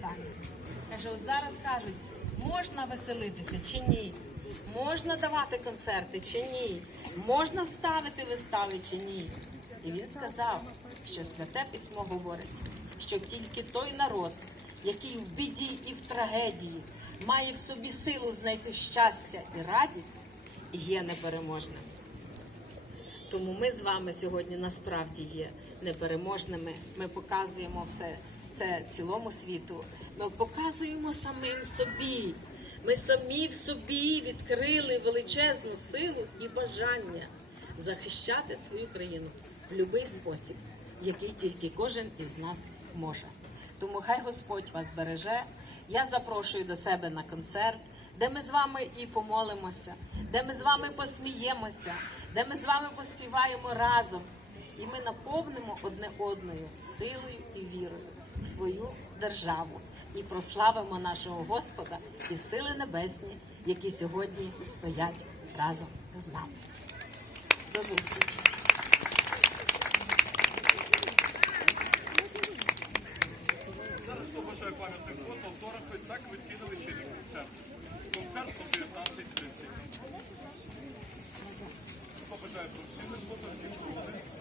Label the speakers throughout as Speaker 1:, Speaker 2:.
Speaker 1: питання. Каже, от зараз кажуть, можна веселитися чи ні? Можна давати концерти чи ні? Можна ставити вистави чи ні? І він сказав, що святе письмо говорить, що тільки той народ, який в біді і в трагедії має в собі силу знайти щастя і радість, є непереможним. Тому ми з вами сьогодні насправді є непереможними. Ми показуємо все це цілому світу. Ми показуємо самим собі. Ми самі в собі відкрили величезну силу і бажання захищати свою країну в будь-який спосіб, який тільки кожен із нас може. Тому хай Господь вас береже. Я запрошую до себе на концерт, де ми з вами і помолимося, де ми з вами посміємося, де ми з вами поспіваємо разом. І ми наповнимо одне одною силою і вірою в свою державу і прославимо нашого Господа і сили небесні, які сьогодні стоять разом з нами. До зустрічі!
Speaker 2: Пам'ятних фото, автографи, так на вечірній концерт. Концерт о 19.30. Хто професійних фото, дівчата, поки Оксана.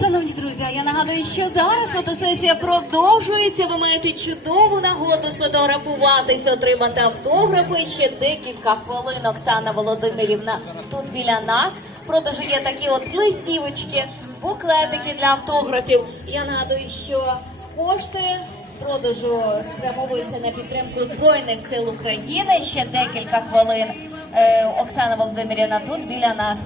Speaker 3: Шановні друзі, я нагадую, що зараз фотосесія продовжується. Ви маєте чудову нагоду сфотографуватись, отримати автографи. Ще декілька хвилин Оксана Володимирівна тут біля нас. В Продажу є такі от листівочки, буклетики для автографів. Я нагадую, що кошти з продажу спрямовуються на підтримку Збройних сил України. Ще декілька хвилин. Е, Оксана Володимирівна тут біля нас.